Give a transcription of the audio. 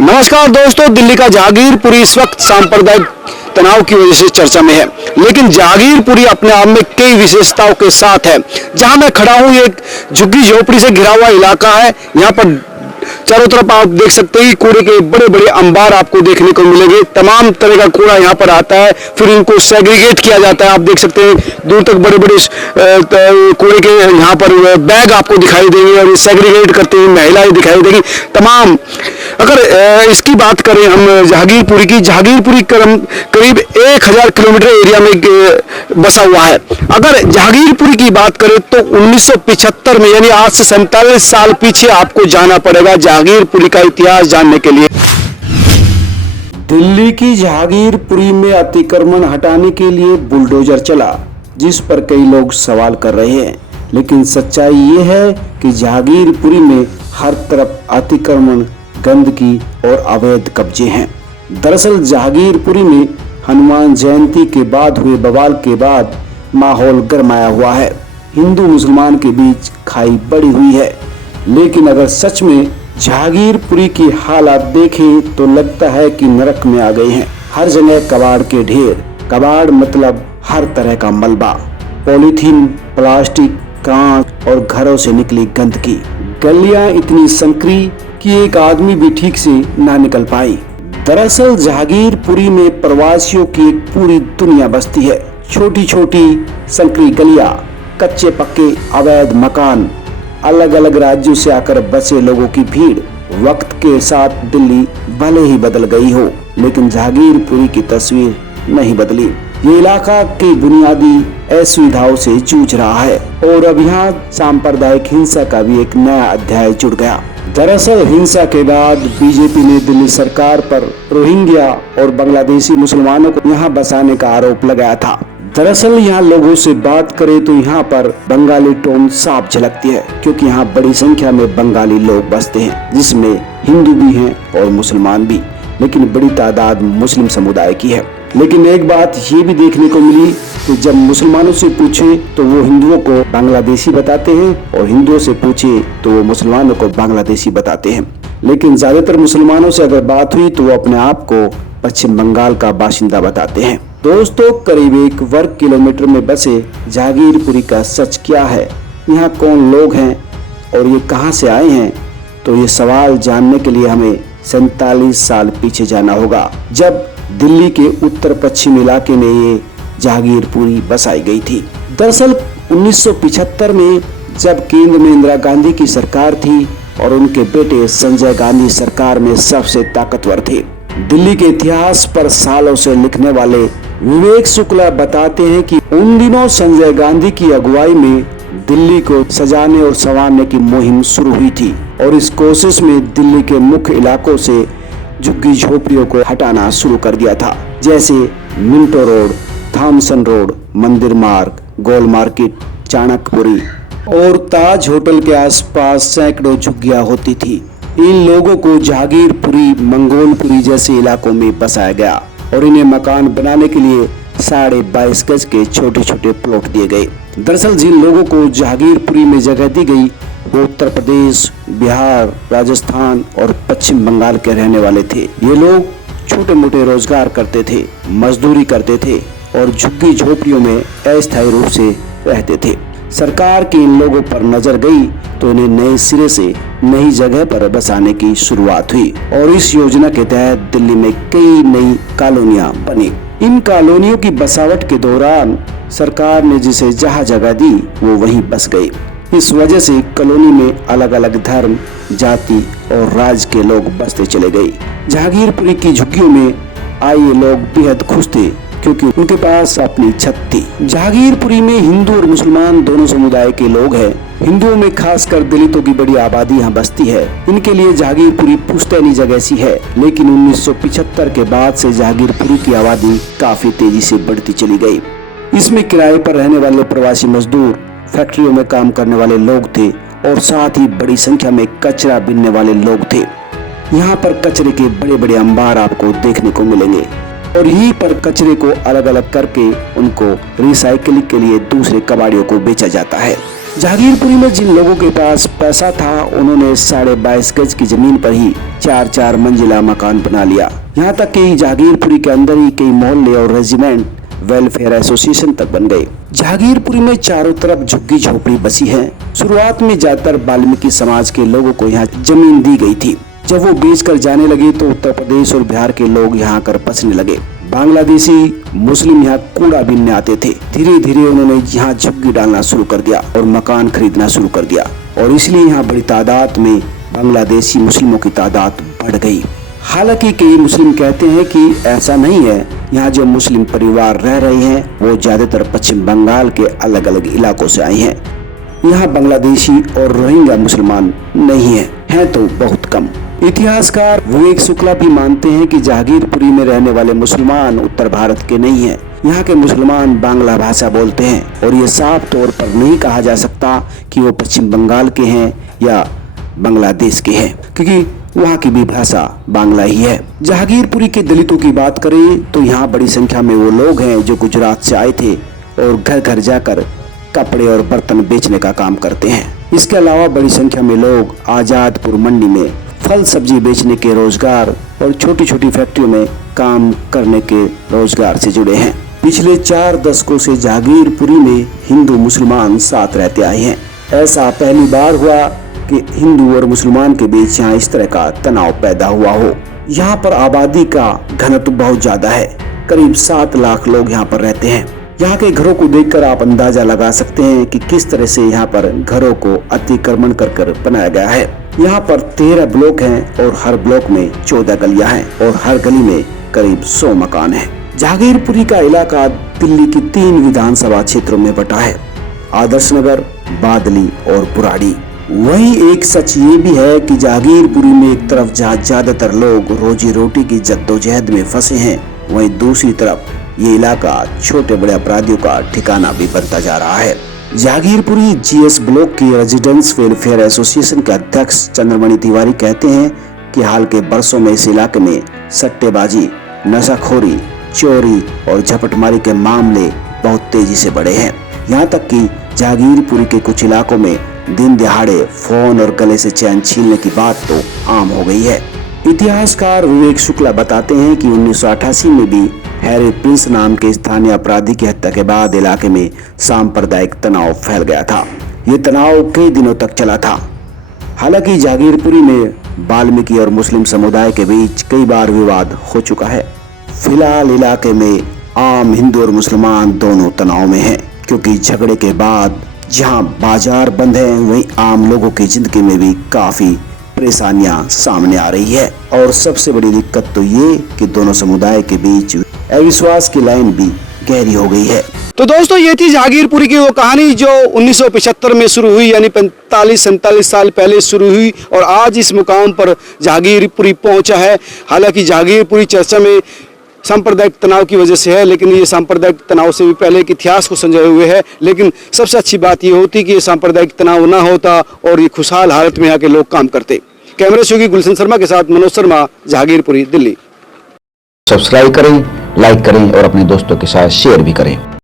नमस्कार दोस्तों, दिल्ली का जहांगीरपुरी इस वक्त सांप्रदायिक तनाव की वजह से चर्चा में है, लेकिन जहांगीरपुरी अपने आप में कई विशेषताओं के साथ है। जहां मैं खड़ा हूं, ये एक झुग्गी झोपड़ी से घिरा हुआ इलाका है। यहाँ पर चारों तरफ आप देख सकते हैं कूड़े के बड़े बड़े अंबार आपको देखने को मिलेंगे। तमाम तरह का कूड़ा यहाँ पर आता है, फिर इनको सेग्रीगेट किया जाता है। आप देख सकते हैं दूर तक बड़े बड़े कूड़े के यहाँ पर बैग आपको दिखाई देंगे और सेग्रीगेट करते हुए महिलाएं दिखाई देंगी तमाम। अगर इसकी बात करें हम जहांगीरपुरी की, जहांगीरपुरी करीब 1000 किलोमीटर एरिया में बसा हुआ है। अगर जहांगीरपुरी की बात करें तो 1975 में, यानी आज से 47 साल पीछे आपको जाना पड़ेगा जहांगीरपुरी का इतिहास जानने के लिए। दिल्ली की जहांगीरपुरी में अतिक्रमण हटाने के लिए बुलडोजर चला, जिस पर कई लोग सवाल कर रहे हैं, लेकिन सच्चाई ये है कि जहांगीरपुरी में हर तरफ अतिक्रमण, गंदगी और अवैध कब्जे हैं। दरअसल जहांगीरपुरी में हनुमान जयंती के बाद हुए बवाल के बाद माहौल गरमाया हुआ है। हिंदू मुसलमान के बीच खाई बड़ी हुई है। लेकिन अगर सच में जहांगीरपुरी की हालात देखें तो लगता है कि नरक में आ गए हैं। हर जगह कबाड़ के ढेर, कबाड़ मतलब हर तरह का मलबा, पॉलीथीन, प्लास्टिक, कांच और घरों से निकली गंदगी। गलियां इतनी संकरी कि एक आदमी भी ठीक से ना निकल पाई। दरअसल जहांगीरपुरी में प्रवासियों की एक पूरी दुनिया बसती है। छोटी छोटी संकरी गलियां, कच्चे पक्के अवैध मकान, अलग अलग राज्यों से आकर बसे लोगों की भीड़। वक्त के साथ दिल्ली भले ही बदल गई हो, लेकिन जहांगीरपुरी की तस्वीर नहीं बदली। ये इलाका कई बुनियादी असुविधाओं से जूझ रहा है और अब यहाँ सांप्रदायिक हिंसा का भी एक नया अध्याय जुड़ गया। दरअसल हिंसा के बाद बीजेपी ने दिल्ली सरकार पर रोहिंग्या और बांग्लादेशी मुसलमानों को यहाँ बसाने का आरोप लगाया था। दरअसल यहाँ लोगों से बात करें तो यहाँ पर बंगाली टोन साफ झलकती है, क्योंकि यहाँ बड़ी संख्या में बंगाली लोग बसते हैं, जिसमें हिंदू भी हैं और मुसलमान भी, लेकिन बड़ी तादाद मुस्लिम समुदाय की है। लेकिन एक बात ये भी देखने को मिली कि जब मुसलमानों से पूछे तो वो हिंदुओं को बांग्लादेशी बताते हैं और हिंदुओं से पूछे तो वो मुसलमानों को बांग्लादेशी बताते हैं। लेकिन ज्यादातर मुसलमानों से अगर बात हुई तो वो अपने आप को पश्चिम बंगाल का बाशिंदा बताते हैं। दोस्तों, करीब 1 वर्ग किलोमीटर में बसे जहांगीरपुरी का सच क्या है, यहाँ कौन लोग हैं और ये कहाँ से आए हैं, तो ये सवाल जानने के लिए हमें 47 साल पीछे जाना होगा, जब दिल्ली के उत्तर पश्चिम इलाके में ये जहांगीरपुरी बसाई गई थी। दरअसल 1975 में जब केंद्र में इंदिरा गांधी की सरकार थी और उनके बेटे संजय गांधी सरकार में सबसे ताकतवर थे। दिल्ली के इतिहास पर सालों से लिखने वाले विवेक शुक्ला बताते हैं कि उन दिनों संजय गांधी की अगुवाई में दिल्ली को सजाने और संवारने की मुहिम शुरू हुई थी और इस कोशिश में दिल्ली के मुख्य इलाकों से झुग्गी झोपड़ियों को हटाना शुरू कर दिया था, जैसे मिंटो रोड, थॉमसन रोड, मंदिर मार्ग, गोल मार्केट, चाणक्यपुरी और ताज होटल के आसपास सैकड़ों झुग्गियां होती थी। इन लोगों को जहांगीरपुरी, मंगोलपुरी जैसे इलाकों में बसाया गया और इन्हें मकान बनाने के लिए 22.5 गज के छोटे छोटे प्लॉट दिए गए। दरअसल जिन लोगों को जहांगीरपुरी में जगह दी गई वो उत्तर प्रदेश, बिहार, राजस्थान और पश्चिम बंगाल के रहने वाले थे। ये लोग छोटे मोटे रोजगार करते थे, मजदूरी करते थे और झुग्गी झोपड़ियों में अस्थायी रूप से रहते थे। सरकार की इन लोगों पर नजर गई तो इन्हें नए सिरे से नई जगह पर बसाने की शुरुआत हुई और इस योजना के तहत दिल्ली में कई नई कॉलोनियां बनी। इन कॉलोनियों की बसावट के दौरान सरकार ने जिसे जहाँ जगह दी वो वहीं बस गए। इस वजह से कॉलोनी में अलग अलग धर्म, जाति और राज्य के लोग बसते चले गए। जहांगीरपुरी की झुग्गियों में आए लोग बेहद खुश थे, क्योंकि उनके पास अपनी छत थी। जहांगीरपुरी में हिंदू और मुसलमान दोनों समुदाय के लोग हैं। हिंदुओं में खासकर दलितों की बड़ी आबादी यहाँ बसती है। इनके लिए जहांगीरपुरी पुश्तैनी जगह सी है, लेकिन 1975 के बाद से जहांगीरपुरी की आबादी काफी तेजी से बढ़ती चली गई। इसमें किराए पर रहने वाले प्रवासी मजदूर, फैक्ट्रियों में काम करने वाले लोग थे और साथ ही बड़ी संख्या में कचरा बीनने वाले लोग थे। यहाँ पर कचरे के बड़े बड़े अंबार आपको देखने को मिलेंगे और यहीं पर कचरे को अलग अलग करके उनको रिसाइकलिंग के लिए दूसरे कबाड़ियों को बेचा जाता है। जहांगीरपुरी में जिन लोगों के पास पैसा था उन्होंने 22.5 गज की जमीन पर ही 4-4 मंजिला मकान बना लिया। यहाँ तक कि जहांगीरपुरी के अंदर ही कई मोहल्ले और रेजिमेंट वेलफेयर एसोसिएशन तक बन गए। जहांगीरपुरी में चारों तरफ झुग्गी झोपड़ी बसी है। शुरुआत में ज्यादातर वाल्मीकि समाज के लोगों को यहाँ जमीन दी गई थी। जब वो बेच कर जाने लगे तो उत्तर प्रदेश और बिहार के लोग यहाँ आकर बसने लगे। बांग्लादेशी मुस्लिम यहाँ कूड़ा बीनने आते थे। धीरे धीरे उन्होंने यहाँ झुग्गी डालना शुरू कर दिया और मकान खरीदना शुरू कर दिया और इसलिए यहाँ बड़ी तादाद में बांग्लादेशी मुस्लिमों की तादाद बढ़ गई। हालांकि कई मुस्लिम कहते हैं कि ऐसा नहीं है। यहाँ जो मुस्लिम परिवार रह रहे हैं वो ज्यादातर पश्चिम बंगाल के अलग अलग इलाकों से आए हैं। यहाँ बांग्लादेशी और रोहिंग्या मुसलमान नहीं हैं तो बहुत कम। इतिहासकार विवेक शुक्ला भी मानते हैं कि जहांगीरपुरी में रहने वाले मुसलमान उत्तर भारत के नहीं हैं। यहाँ के मुसलमान बांग्ला भाषा बोलते हैं और ये साफ तौर पर नहीं कहा जा सकता कि वो पश्चिम बंगाल के हैं या बांग्लादेश के हैं, क्योंकि वहाँ की भी भाषा बांग्ला ही है। जहांगीरपुरी के दलितों की बात करें तो यहाँ बड़ी संख्या में वो लोग हैं जो गुजरात से आए थे और घर घर जाकर कपड़े और बर्तन बेचने का काम करते हैं। इसके अलावा बड़ी संख्या में लोग आजादपुर मंडी में फल सब्जी बेचने के रोजगार और छोटी छोटी फैक्ट्रियों में काम करने के रोजगार से जुड़े हैं। पिछले 4 दशकों से जहांगीरपुरी में हिंदू मुसलमान साथ रहते आए हैं। ऐसा पहली बार हुआ कि हिंदू और मुसलमान के बीच यहाँ इस तरह का तनाव पैदा हुआ हो। यहाँ पर आबादी का घनत्व बहुत ज्यादा है। करीब 7 लाख लोग यहाँ पर रहते हैं। यहाँ के घरों को देखकर आप अंदाजा लगा सकते हैं कि किस तरह से यहाँ पर घरों को अतिक्रमण कर बनाया गया है। यहाँ पर 13 ब्लॉक हैं और हर ब्लॉक में 14 गलियां हैं और हर गली में करीब 100 मकान हैं। जहांगीरपुरी का इलाका दिल्ली की 3 विधानसभा क्षेत्रों में बटा है, आदर्श नगर, बादली और बुराड़ी। वहीं एक सच ये भी है कि जहांगीरपुरी में एक तरफ जहाँ ज्यादातर लोग रोजी रोटी की जद्दोजहद में फंसे हैं, वहीं दूसरी तरफ ये इलाका छोटे बड़े अपराधियों का ठिकाना भी बनता जा रहा है। जहांगीरपुरी जीएस ब्लॉक की रेजिडेंट्स वेलफेयर एसोसिएशन के अध्यक्ष चंद्रमणि तिवारी कहते हैं कि हाल के बरसों में इस इलाके में सट्टेबाजी, नशाखोरी, चोरी और झपटमारी के मामले बहुत तेजी से बढ़े हैं। यहाँ तक कि जहांगीरपुरी के कुछ इलाकों में दिन दिहाड़े फोन और गले से चैन छीनने की बात तो आम हो गई है। इतिहासकार विवेक शुक्ला बताते हैं कि 1988 में भी हैरी प्रिंस नाम के स्थानीय अपराधी की हत्या के बाद इलाके में सांप्रदायिक तनाव फैल गया था। ये तनाव कई दिनों तक चला था। हालांकि जहांगीरपुरी में वाल्मीकि और मुस्लिम समुदाय के बीच कई बार विवाद हो चुका है। फिलहाल इलाके में आम हिंदू और मुसलमान दोनों तनाव में हैं, क्योंकि झगड़े के बाद जहां बाजार बंद है वहीं आम लोगों की जिंदगी में भी काफी परेशानियां सामने आ रही है। और सबसे बड़ी दिक्कत तो ये कि दोनों समुदाय के बीच अविश्वास की लाइन भी गहरी हो गई है। तो दोस्तों ये थी जहांगीरपुरी की वो कहानी जो 1975 में शुरू हुई, यानी 45-47 साल पहले शुरू हुई और आज इस मुकाम पर जहांगीरपुरी पहुंचा है। हालांकि जहांगीरपुरी चर्चा में सांप्रदायिक तनाव की वजह से है, लेकिन ये सांप्रदायिक तनाव से भी पहले एक इतिहास को संजोए हुए है। लेकिन सबसे अच्छी बात ये होती कि ये सांप्रदायिक तनाव ना होता और ये खुशहाल हालत में यहाँ के लोग काम करते। कैमरा सहयोगी गुलशन शर्मा के साथ मनोज शर्मा, जहांगीरपुरी, दिल्ली। सब्सक्राइब करें, लाइक करें और अपने दोस्तों के साथ शेयर भी करें।